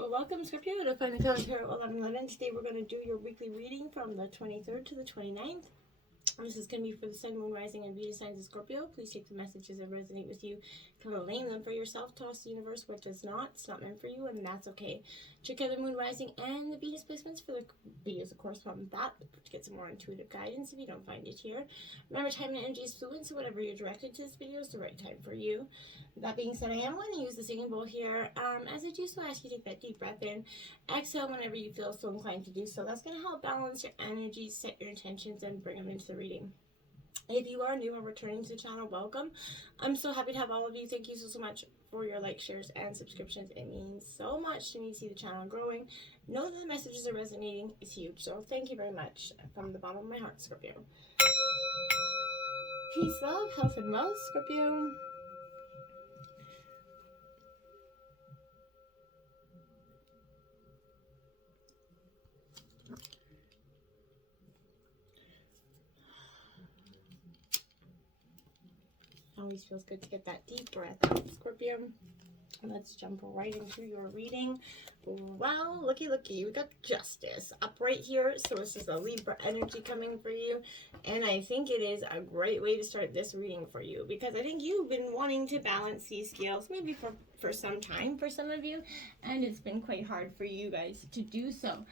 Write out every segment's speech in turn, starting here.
Welcome, Scorpio, to Find the Color Tarot 1111. Today we're going to do your weekly reading from the 23rd to the 29th. This is going to be for the Sun, Moon, Rising, and Venus signs of Scorpio. Please take the messages that resonate with you, claim them for yourself, toss the universe what does not. It's not meant for you, and that's okay. Check out the Moon, Rising, and the Venus placements for the videos that correspond with that to get some more intuitive guidance if you don't find it here. Remember, time and energy is fluid, so whatever you're directed to this video is the right time for you. That being said, I am going to use the singing bowl here. As I do so, I ask you to take that deep breath in. Exhale whenever you feel so inclined to do so. That's going to help balance your energy, set your intentions, and bring them into the reading. If you are new or returning to the channel, welcome. I'm so happy to have all of you. Thank you so much for your likes, shares, and subscriptions. It means so much to me to see the channel growing. Know that the messages are resonating is huge. So thank you very much from the bottom of my heart, Scorpio. Peace, love, health, and wealth, Scorpio. Always feels good to get that deep breath out, Scorpio. Let's jump right into your reading. Well, looky, we got Justice up right here. So this is a Libra energy coming for you. And I think it is a great way to start this reading for you, because I think you've been wanting to balance these scales maybe for some time for some of you. And it's been quite hard for you guys to do so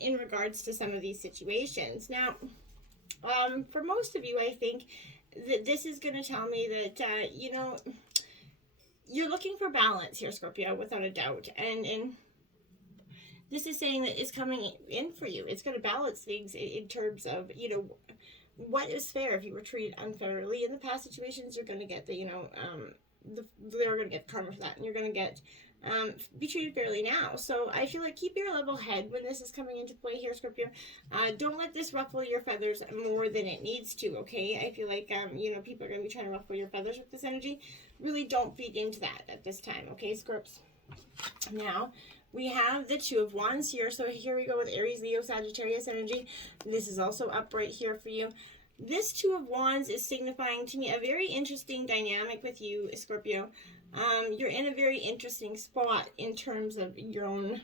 in regards to some of these situations. Now, for most of you, I think that this is going to tell me that, you know, you're looking for balance here, Scorpio, without a doubt. And this is saying that it's coming in for you. It's going to balance things in terms of, you know, what is fair. If you were treated unfairly in the past situations, you're going to get the, you know, they're going to get karma for that. And you're going to get be treated fairly now. So I feel like keep your level head when this is coming into play here, Scorpio. Don't let this ruffle your feathers more than it needs to, okay? I feel like, you know, people are going to be trying to ruffle your feathers with this energy. Really don't feed into that at this time, okay, Scorps? Now, we have the Two of Wands here. So here we go with Aries, Leo, Sagittarius energy. This is also up right here for you. This Two of Wands is signifying to me a very interesting dynamic with you, Scorpio. You're in a very interesting spot in terms of your own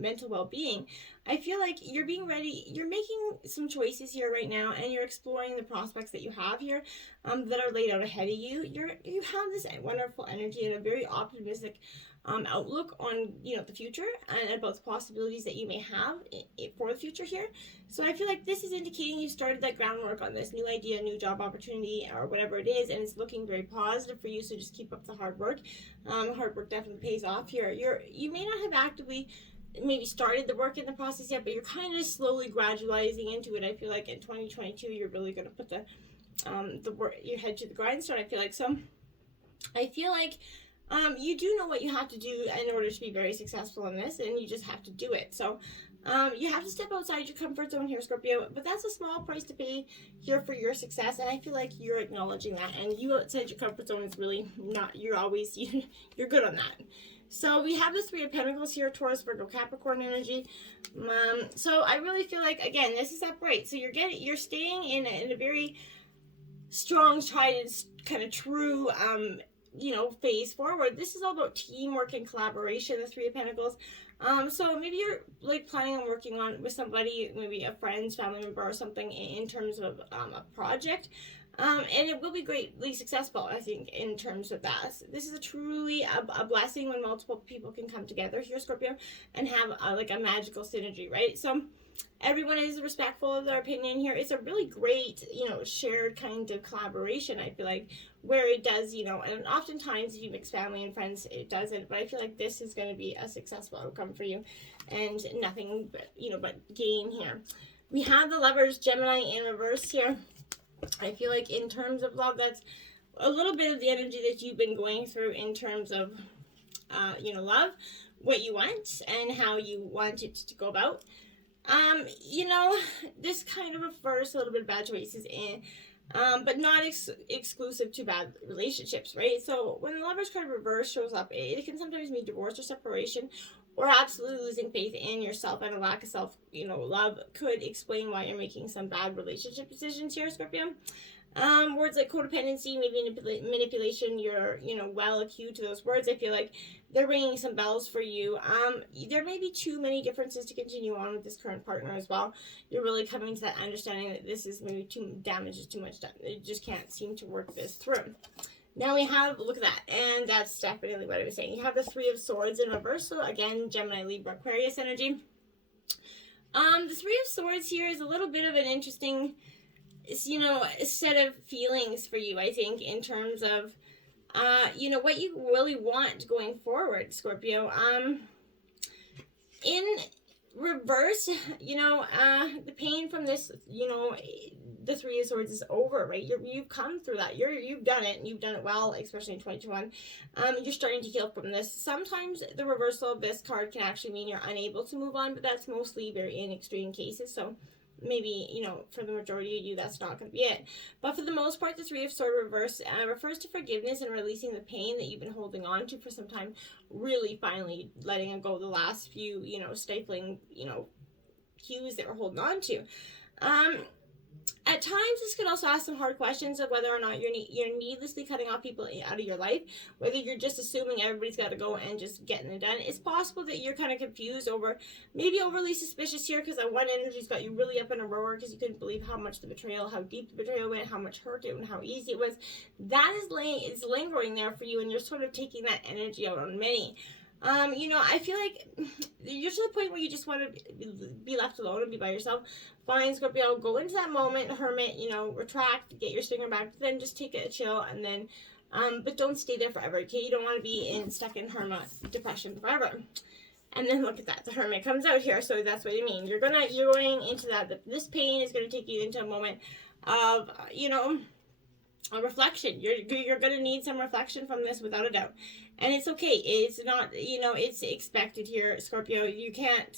mental well-being. I feel like you're being ready, you're making some choices here right now, and you're exploring the prospects that you have here that are laid out ahead of you. You have this wonderful energy and a very optimistic outlook on, you know, the future and about the possibilities that you may have for the future here. So I feel like this is indicating you started that groundwork on this new idea, new job opportunity, or whatever it is, and it's looking very positive for you. So just keep up the hard work. Hard work definitely pays off here. You may not have actively maybe started the work in the process yet, but you're kind of slowly gradualizing into it. I feel like in 2022 you're really going to put the work, your head to the grindstone, I feel like. So I feel like you do know what you have to do in order to be very successful in this, and you just have to do it. So you have to step outside your comfort zone here, Scorpio, but that's a small price to pay here for your success, and I feel like you're acknowledging that. And you outside your comfort zone is really not, you're always, you're good on that. So we have the Three of Pentacles here, Taurus, Virgo, Capricorn energy. So I really feel like, again, this is upright. So you're staying in a very strong, tried and kind of true, you know, phase forward. This is all about teamwork and collaboration, the Three of Pentacles. So maybe you're like planning on working on with somebody, maybe a friend, family member, or something in terms of a project. And it will be greatly successful, I think, in terms of that. This is truly a blessing when multiple people can come together here, Scorpio, and have like a magical synergy, right? So everyone is respectful of their opinion here. It's a really great, you know, shared kind of collaboration, I feel like, where it does, you know, and oftentimes if you mix family and friends, it doesn't. But I feel like this is going to be a successful outcome for you, and nothing but, you know, but gain here. We have the Lovers, Gemini in reverse here. I feel like in terms of love, that's a little bit of the energy that you've been going through in terms of, you know, love, what you want and how you want it to go about. You know, this kind of refers to a little bit of bad choices in, but not exclusive to bad relationships, right? So when the Lovers card reverse shows up, it can sometimes mean divorce or separation, or absolutely losing faith in yourself, and a lack of self, you know, love could explain why you're making some bad relationship decisions here, Scorpio. Words like codependency, maybe manipulation, you're, well acute to those words. I feel like they're ringing some bells for you. There may be too many differences to continue on with this current partner as well. You're really coming to that understanding that this is maybe too much done. You just can't seem to work this through. Now we have, look at that, and that's definitely what I was saying. You have the Three of Swords in reverse, so again, Gemini, Libra, Aquarius energy. The Three of Swords here is a little bit of an interesting, set of feelings for you, I think, in terms of, what you really want going forward, Scorpio. In reverse, the pain from this, the Three of Swords is over, right? You've come through that. You've done it, and you've done it well, especially in 2021. You're starting to heal from this. Sometimes the reversal of this card can actually mean you're unable to move on, but that's mostly very in extreme cases. So maybe, for the majority of you, that's not going to be it. But for the most part, the Three of Swords reverse refers to forgiveness and releasing the pain that you've been holding on to for some time, really finally letting it go the last few, stifling, cues that we're holding on to. At times, this could also ask some hard questions of whether or not you're needlessly cutting off people out of your life, whether you're just assuming everybody's got to go and just getting it done. It's possible that you're kind of confused over, maybe overly suspicious here, because that one energy's got you really up in a roar because you couldn't believe how much the betrayal, how deep the betrayal went, how much hurt it, and how easy it was. That is lingering there for you, and you're sort of taking that energy out on many. I feel like you're to the point where you just want to be left alone and be by yourself. Fine, Scorpio, go into that moment, hermit, retract, get your stinger back, then just take a chill, and then, but don't stay there forever, okay? You don't want to be stuck in hermit depression forever. And then look at that, the hermit comes out here, so that's what I mean. You're going into that, this pain is going to take you into a moment of, a reflection. You're going to need some reflection from this without a doubt. And it's okay. It's not, it's expected here, Scorpio. You can't,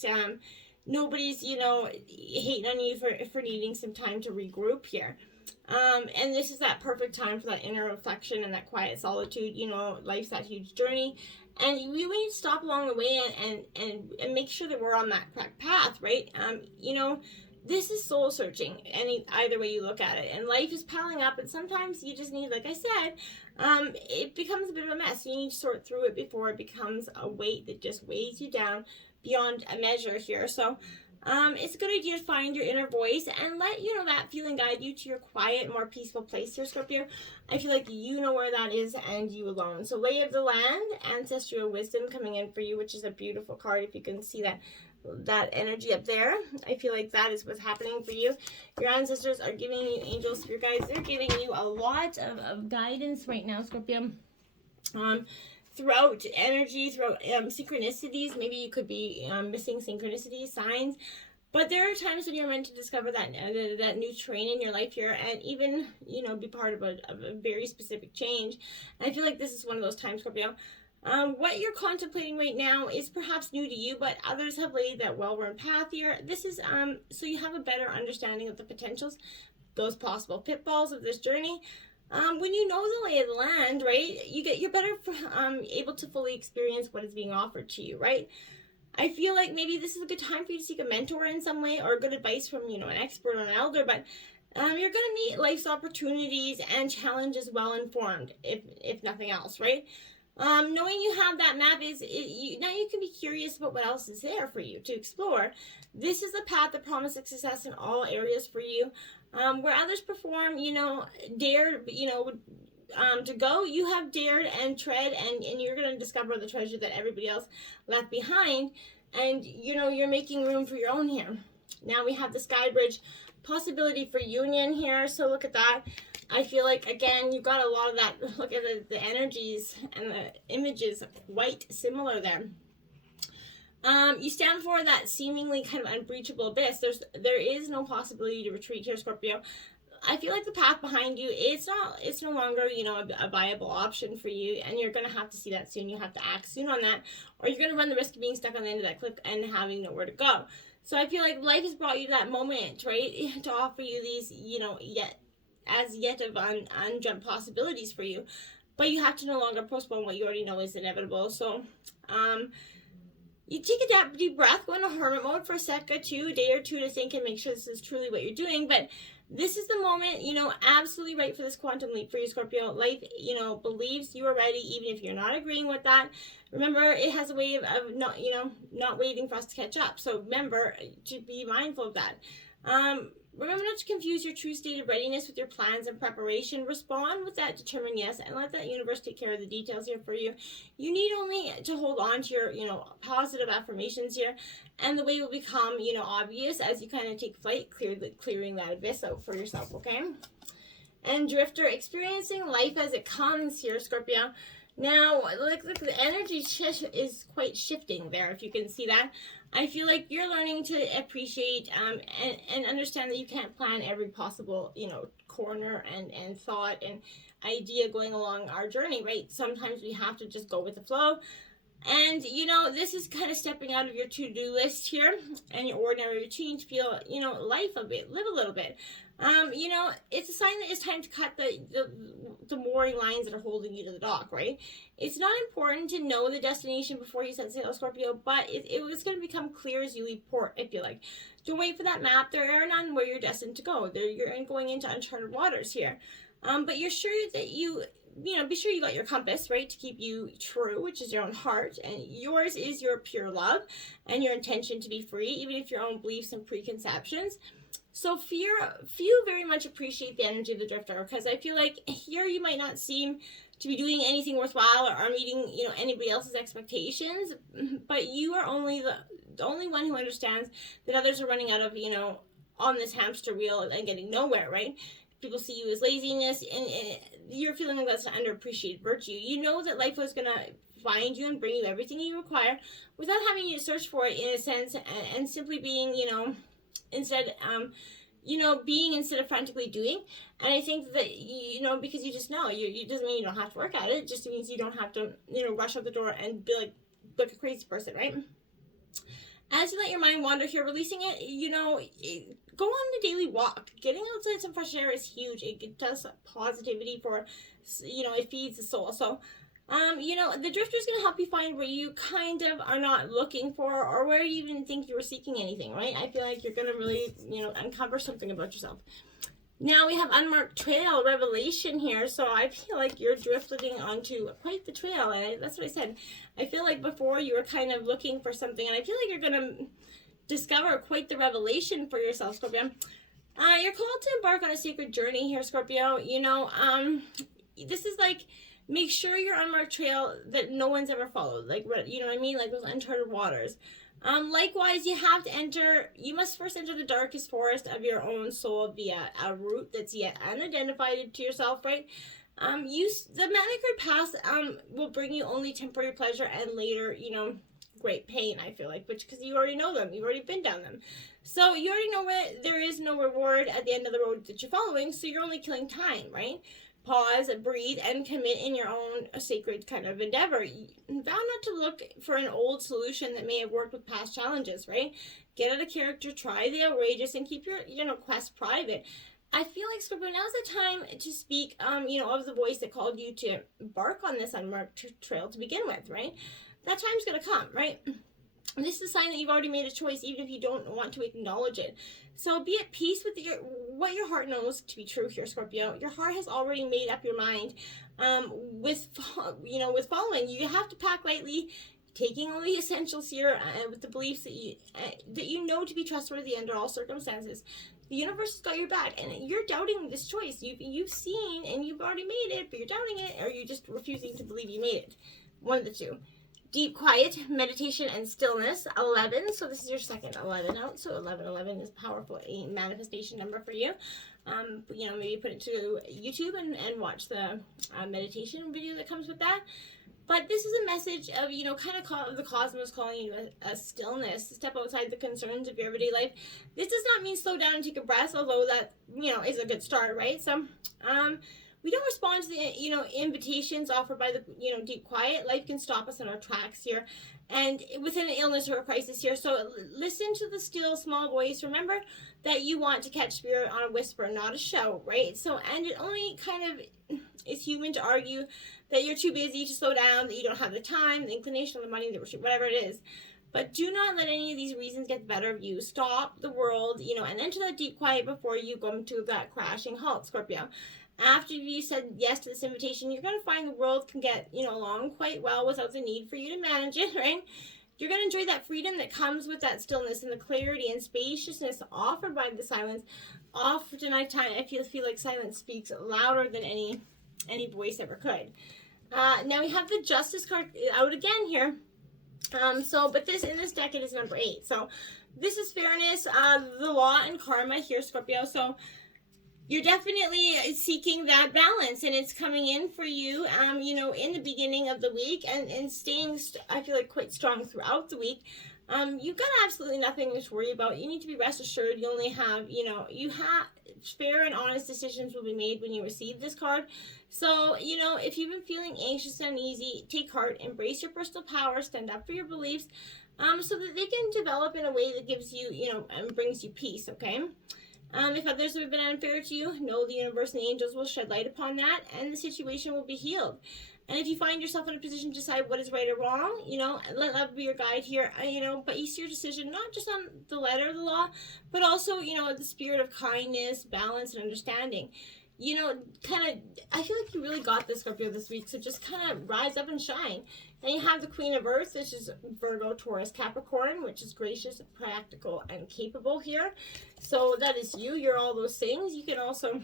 nobody's, hating on you for needing some time to regroup here. And this is that perfect time for that inner reflection and that quiet solitude. Life's that huge journey. And we need to stop along the way and make sure that we're on that correct path, right? This is soul searching, either way you look at it. And life is piling up, and sometimes you just need, like I said, it becomes a bit of a mess. You need to sort through it before it becomes a weight that just weighs you down beyond a measure here. So it's a good idea to find your inner voice and let that feeling guide you to your quiet, more peaceful place here, Scorpio. I feel like you know where that is, and you alone. So Lay of the Land, Ancestral Wisdom coming in for you, which is a beautiful card if you can see that energy up there. I feel like that is what's happening for you. Your ancestors are giving you, angels, your guides, they're giving you a lot of guidance right now, Scorpio. Throughout energy, throughout synchronicities. Maybe you could be missing synchronicities, signs. But there are times when you're meant to discover that new terrain in your life here, and even, be part of a very specific change. And I feel like this is one of those times, Scorpio. What you're contemplating right now is perhaps new to you, but others have laid that well-worn path here. This is so you have a better understanding of the potentials, those possible pitfalls of this journey. When you know the lay of the land, right, you're better able to fully experience what is being offered to you, right? I feel like maybe this is a good time for you to seek a mentor in some way, or good advice from an expert or an elder, but you're going to meet life's opportunities and challenges well informed, if nothing else, right? Knowing you have that map now you can be curious about what else is there for you to explore. This is a path that promises success in all areas for you. Where others perform, dared, to go, you have dared and tread, and you're going to discover the treasure that everybody else left behind, and, you're making room for your own here. Now we have the Sky Bridge possibility for union here, so look at that. I feel like, again, you've got a lot of that. Look at the energies and the images quite similar there. You stand for that seemingly kind of unbreachable abyss. There is no possibility to retreat here, Scorpio. I feel like the path behind you, it's no longer, a viable option for you, and you're going to have to see that soon. You have to act soon on that, or you're going to run the risk of being stuck on the end of that cliff and having nowhere to go. So I feel like life has brought you to that moment, right, to offer you these, yet of unjumped possibilities for you, but you have to no longer postpone what you already know is inevitable. So you take a deep breath, go into hermit mode for a day or two to think and make sure this is truly what you're doing. But This is the moment, absolutely right for this quantum leap for you, Scorpio. Life, believes you are ready, even if you're not agreeing with that. Remember, it has a way of not waiting for us to catch up. So remember to be mindful of that. Remember not to confuse your true state of readiness with your plans and preparation. Respond with that determined yes, and let that universe take care of the details here for you. You need only to hold on to your, positive affirmations here, and the way will become, obvious as you kind of take flight, clearing that abyss out for yourself, okay? And Drifter, experiencing life as it comes here, Scorpio. Now, look, the energy is quite shifting there, if you can see that. I feel like you're learning to appreciate and understand that you can't plan every possible, corner and thought and idea going along our journey, right? Sometimes we have to just go with the flow. And, this is kind of stepping out of your to-do list here and your ordinary routine to feel, life a bit, live a little bit. It's a sign that it's time to cut the mooring lines that are holding you to the dock, right? It's not important to know the destination before you set sail, Scorpio, but it was going to become clear as you leave port, I feel like. Don't wait for that map. There are none where you're destined to go. You're going into uncharted waters here. But you're sure that be sure you got your compass, right, to keep you true, which is your own heart, and yours is your pure love and your intention to be free, even if your own beliefs and preconceptions. So few very much appreciate the energy of the Drifter, because I feel like here you might not seem to be doing anything worthwhile or are meeting, anybody else's expectations, but you are only the only one who understands that others are running out of, on this hamster wheel and getting nowhere, right? People see you as laziness, and you're feeling like that's an underappreciated virtue. You know that life was going to find you and bring you everything you require without having you search for it, in a sense, and simply being, instead of frantically doing. And I think that, because you just know, it doesn't mean you don't have to work at it. It just means you don't have to, rush out the door and be like a crazy person, right? As you let your mind wander here, releasing it, go on a daily walk. Getting outside some fresh air is huge. It does positivity for, it feeds the soul. So, the Drifter is going to help you find where you kind of are not looking for, or where you even think you were seeking anything, right? I feel like you're going to really, uncover something about yourself. Now we have Unmarked Trail Revelation here, so I feel like you're drifting onto quite the trail, and that's what I said. I feel like before you were kind of looking for something, and I feel like you're going to discover quite the revelation for yourself, Scorpio. You're called to embark on a sacred journey here, Scorpio. This is like, make sure your unmarked trail that no one's ever followed, like, you know what I mean, like those uncharted waters. Likewise, you must first enter the darkest forest of your own soul via a route that's yet unidentified to yourself, right? The manicured paths will bring you only temporary pleasure and later, great pain, I feel like, because you already know them, you've already been down them. So you already know where there is no reward at the end of the road that you're following, so you're only killing time, right? Pause, breathe, and commit in your own sacred kind of endeavor. Vow not to look for an old solution that may have worked with past challenges, right? Get out of character, try the outrageous, and keep your, quest private. I feel like, Scorpio, now's the time to speak, of the voice that called you to embark on this unmarked trail to begin with, right? That time's going to come, right? And this is a sign that you've already made a choice, even if you don't want to acknowledge it. So be at peace with what your heart knows to be true here, Scorpio. Your heart has already made up your mind with following. You have to pack lightly, taking only essentials here with the beliefs that you know to be trustworthy under all circumstances. The universe has got your back, and you're doubting this choice. You've seen and you've already made it, but you're doubting it, or you're just refusing to believe you made it. One of the two. Deep quiet, meditation, and stillness. 11. So this is your second 11 out. So 11 is a powerful manifestation number for you. Maybe put it to YouTube and watch the meditation video that comes with that. But this is a message of, the cosmos calling you a stillness. Step outside the concerns of your everyday life. This does not mean slow down and take a breath, although that, is a good start, right? So, we don't respond to the, invitations offered by the, deep quiet. Life can stop us in our tracks here, and within an illness or a crisis here. So listen to the still small voice. Remember that you want to catch spirit on a whisper, not a shout, right? So, and it only kind of is human to argue that you're too busy to slow down, that you don't have the time, the inclination, the money, whatever it is. But do not let any of these reasons get the better of you. Stop the world, you know, and enter that deep quiet before you go to that crashing halt, Scorpio. After you said yes to this invitation, you're going to find the world can get, you know, along quite well without the need for you to manage it, right? You're going to enjoy that freedom that comes with that stillness and the clarity and spaciousness offered by the silence. Often nighttime, I feel like silence speaks louder than any voice ever could. Now we have the Justice card out again here. But this in this deck it is number 8. So this is fairness, the law and karma here, Scorpio. So you're definitely seeking that balance, and it's coming in for you, you know, in the beginning of the week and staying, I feel like, quite strong throughout the week. You've got absolutely nothing to worry about. You need to be rest assured you only have, you know, you have fair and honest decisions will be made when you receive this card. So, you know, if you've been feeling anxious and uneasy, take heart, embrace your personal power, stand up for your beliefs, so that they can develop in a way that gives you, you know, and brings you peace, okay? If others have been unfair to you, know the universe and the angels will shed light upon that, and the situation will be healed. And if you find yourself in a position to decide what is right or wrong, you know, let love be your guide here, you know, base your decision not just on the letter of the law, but also, you know, the spirit of kindness, balance, and understanding. You know, kind of, I feel like you really got this, Scorpio, this week, so just kind of rise up and shine. And you have the Queen of Earth, which is Virgo, Taurus, Capricorn, which is gracious, practical, and capable here. So that is you. You're all those things. You can also,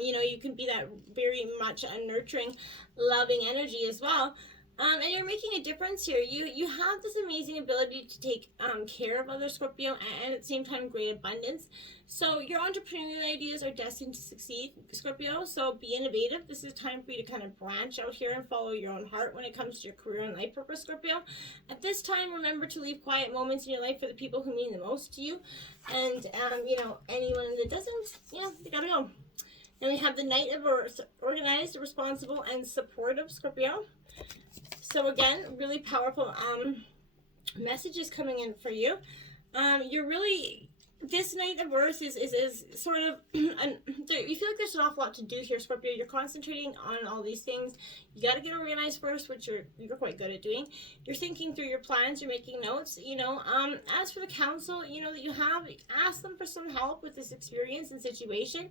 you know, you can be that very much a nurturing, loving energy as well. And you're making a difference here. You have this amazing ability to take care of others, Scorpio, and at the same time, great abundance. So your entrepreneurial ideas are destined to succeed, Scorpio. So be innovative. This is time for you to kind of branch out here and follow your own heart when it comes to your career and life purpose, Scorpio. At this time, remember to leave quiet moments in your life for the people who mean the most to you. And, you know, anyone that doesn't, you know, they gotta go. Then we have the Knight of Earth, organized, responsible, and supportive, Scorpio. So again, really powerful messages coming in for you. You're really, this Knight of Earth is sort of, you feel like there's an awful lot to do here, Scorpio. You're concentrating on all these things. You got to get organized first, which you're quite good at doing. You're thinking through your plans. You're making notes. You know, as for the counsel, you know, that you have, ask them for some help with this experience and situation.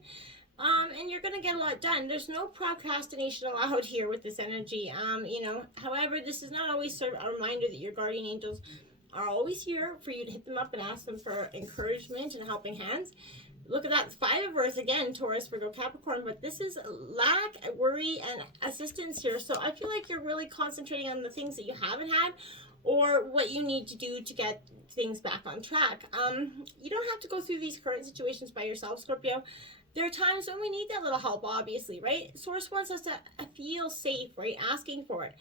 And you're going to get a lot done. There's no procrastination allowed here with this energy. You know, however, this is not always sort of a reminder that your guardian angels are always here for you to hit them up and ask them for encouragement and helping hands. Look at that, 5 of Earth again, Taurus, Virgo, Capricorn, but this is lack, worry, and assistance here. So I feel like you're really concentrating on the things that you haven't had or what you need to do to get things back on track. You don't have to go through these current situations by yourself, Scorpio. There are times when we need that little help, obviously, right? Source wants us to feel safe, right? Asking for it.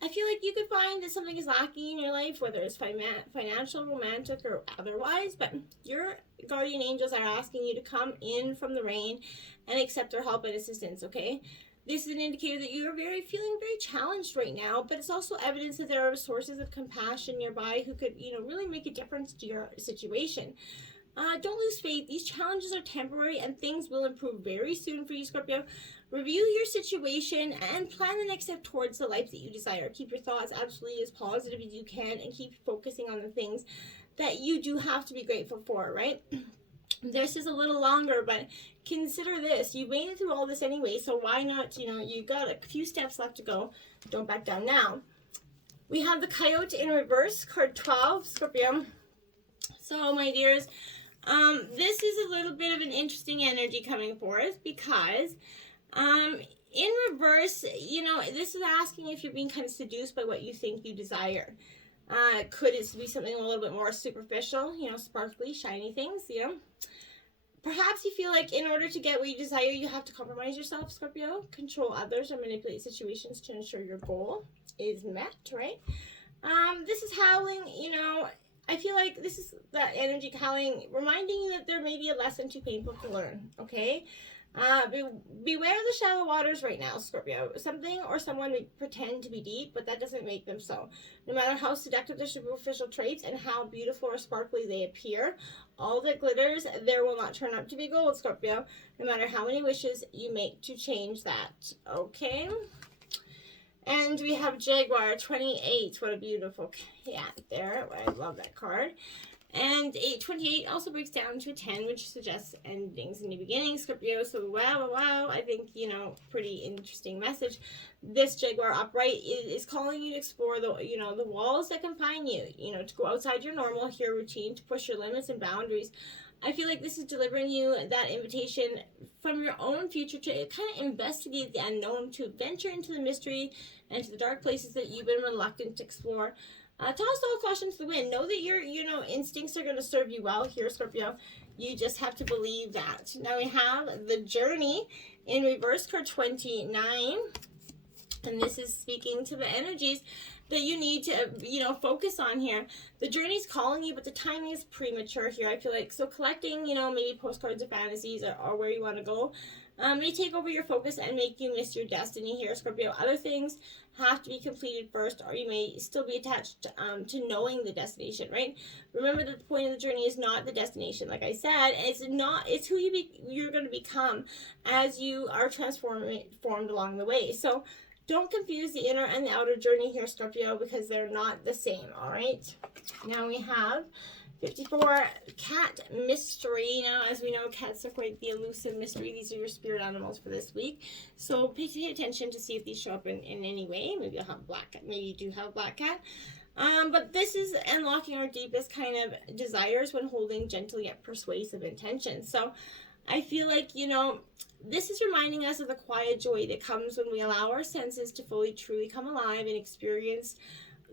I feel like you could find that something is lacking in your life, whether it's financial, romantic, or otherwise, but your guardian angels are asking you to come in from the rain and accept their help and assistance, okay? This is an indicator that you are feeling very challenged right now, but it's also evidence that there are sources of compassion nearby who could, you know, really make a difference to your situation. Don't lose faith. These challenges are temporary and things will improve very soon for you, Scorpio. Review your situation and plan the next step towards the life that you desire. Keep your thoughts absolutely as positive as you can and keep focusing on the things that you do have to be grateful for, right? This is a little longer, but consider this. You made it through all this anyway, so why not, you know, you got a few steps left to go. Don't back down now. We have the Coyote in reverse, card 12, Scorpio. So, my dears, this is a little bit of an interesting energy coming forth because in reverse, you know, this is asking if you're being kind of seduced by what you think you desire. Could it be something a little bit more superficial, you know, sparkly, shiny things, you know? Perhaps you feel like in order to get what you desire, you have to compromise yourself, Scorpio, control others, or manipulate situations to ensure your goal is met, right? This is howling, you know, I feel like this is that energy howling, reminding you that there may be a lesson too painful to learn, okay? Beware the shallow waters right now, Scorpio. Something or someone may pretend to be deep, but that doesn't make them so. No matter how seductive their superficial traits and how beautiful or sparkly they appear, all that glitters there will not turn out to be gold, Scorpio, no matter how many wishes you make to change that, okay? And we have Jaguar 28. What a beautiful cat there. I love that card. And 828 also breaks down to a 10, which suggests endings and new beginnings, Scorpio. So, wow. I think, pretty interesting message. This Jaguar upright is calling you to explore the walls that confine you, to go outside your normal, your routine, to push your limits and boundaries. I feel like this is delivering you that invitation from your own future to kind of investigate the unknown, to venture into the mystery and to the dark places that you've been reluctant to explore. Toss all caution to the wind. Know that your instincts are going to serve you well here, Scorpio. You just have to believe that. Now we have the Journey in reverse, card 29. And this is speaking to the energies that you need to, focus on here. The Journey's calling you, but the timing is premature here, I feel like. So collecting, maybe postcards of fantasies or where you want to go may take over your focus and make you miss your destiny here, Scorpio. Other things have to be completed first, or you may still be attached to knowing the destination, right? Remember that the point of the journey is not the destination. Like I said, it's who you're going to become as you are transformed along the way. So don't confuse the inner and the outer journey here, Scorpio, because they're not the same, all right? Now we have 54, Cat Mystery. Now, as we know, cats are quite the elusive mystery. These are your spirit animals for this week. So pay attention to see if these show up in any way. Maybe you'll have black cat. Maybe you do have black cat. But this is unlocking our deepest kind of desires when holding gentle yet persuasive intentions. So I feel like, this is reminding us of the quiet joy that comes when we allow our senses to fully, truly come alive and experience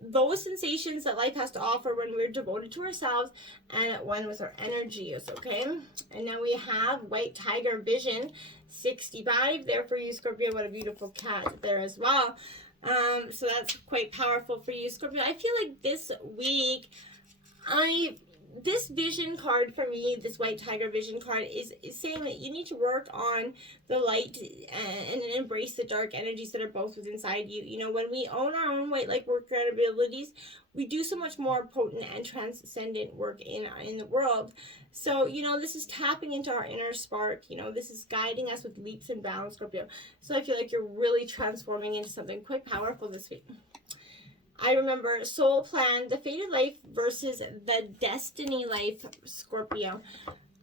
those sensations that life has to offer when we're devoted to ourselves and at one with our energies, okay? And now we have White Tiger Vision 65 there for you, Scorpio. What a beautiful cat there as well. So that's quite powerful for you, Scorpio. I feel like this week, this vision card for me, this White Tiger Vision card, is saying that you need to work on the light and embrace the dark energies that are both within inside you. When we own our own white light work abilities, we do so much more potent and transcendent work in the world. So, this is tapping into our inner spark. This is guiding us with leaps and bounds, Scorpio. So I feel like you're really transforming into something quite powerful this week. I remember Soul Plan, the Fated Life versus the Destiny Life, Scorpio.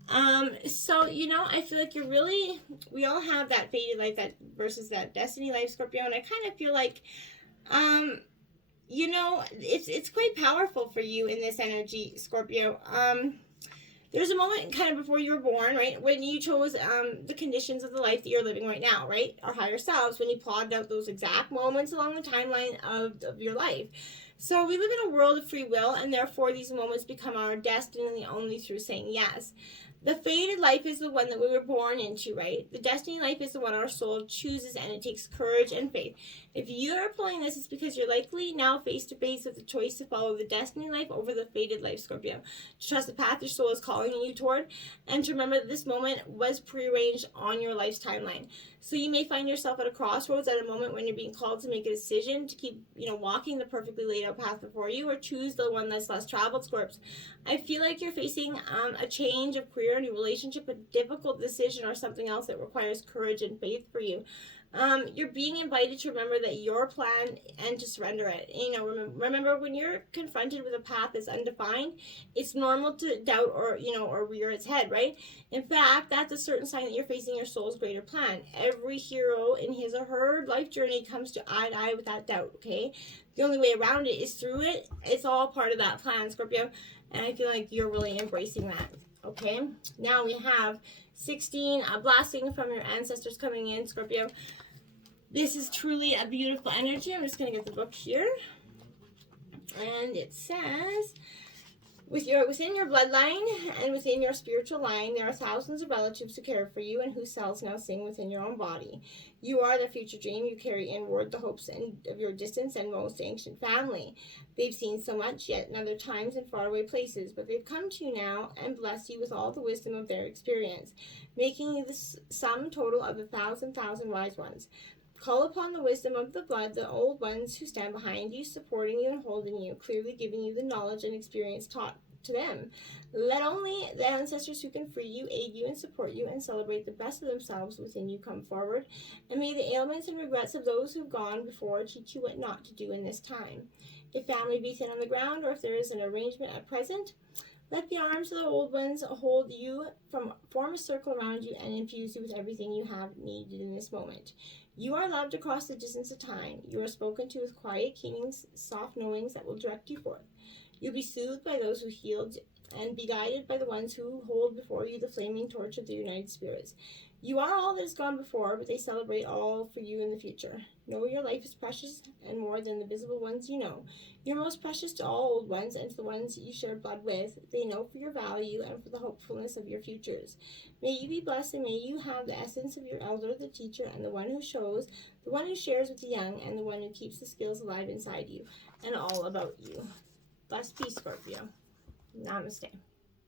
So, I feel like we all have that Fated Life versus that Destiny Life, Scorpio. And I kind of feel like, it's quite powerful for you in this energy, Scorpio. There's a moment kind of before you were born, right, when you chose the conditions of the life that you're living right now, right? Our higher selves, when you plotted out those exact moments along the timeline of your life. So we live in a world of free will, and therefore these moments become our destiny only through saying yes. The fated life is the one that we were born into, right? The destiny life is the one our soul chooses, and it takes courage and faith. If you're pulling this, it's because you're likely now face to face with the choice to follow the destiny life over the fated life, Scorpio. To trust the path your soul is calling you toward, and to remember that this moment was prearranged on your life's timeline. So you may find yourself at a crossroads at a moment when you're being called to make a decision to keep, walking the perfectly laid out path before you, or choose the one that's less traveled, Scorps. I feel like you're facing a change of career, a new relationship, a difficult decision, or something else that requires courage and faith for you. You're being invited to remember that your plan and to surrender it. Remember when you're confronted with a path that's undefined, it's normal to doubt or rear its head, right? In fact, that's a certain sign that you're facing your soul's greater plan. Every hero in his or her life journey comes to eye to eye with that doubt, okay? The only way around it is through it. It's all part of that plan, Scorpio. And I feel like you're really embracing that, okay? Now we have 16, a blessing from your ancestors coming in, Scorpio. This is truly a beautiful energy. I'm just going to get the book here. And it says, within your bloodline and within your spiritual line, there are thousands of relatives who care for you and whose cells now sing within your own body. You are the future dream. You carry inward the hopes of your distant and most ancient family. They've seen so much yet in other times and faraway places, but they've come to you now and bless you with all the wisdom of their experience, making you the sum total of 1,000 wise ones. Call upon the wisdom of the blood, the old ones who stand behind you, supporting you and holding you, clearly giving you the knowledge and experience taught to them. Let only the ancestors who can free you, aid you, and support you, and celebrate the best of themselves within you come forward. And may the ailments and regrets of those who've gone before teach you what not to do in this time. If family be thin on the ground, or if there is an arrangement at present, let the arms of the old ones hold you, form a circle around you, and infuse you with everything you have needed in this moment. You are loved across the distance of time. You are spoken to with quiet keenings, soft knowings that will direct you forth. You'll be soothed by those who healed, and be guided by the ones who hold before you the flaming torch of the united spirits. You are all that has gone before, but they celebrate all for you in the future. Know your life is precious and more than the visible ones you know. You're most precious to all old ones and to the ones you share blood with. They know for your value and for the hopefulness of your futures. May you be blessed, and may you have the essence of your elder, the teacher, and the one who shows, the one who shares with the young, and the one who keeps the skills alive inside you, and all about you. Blessed peace, Scorpio. Namaste.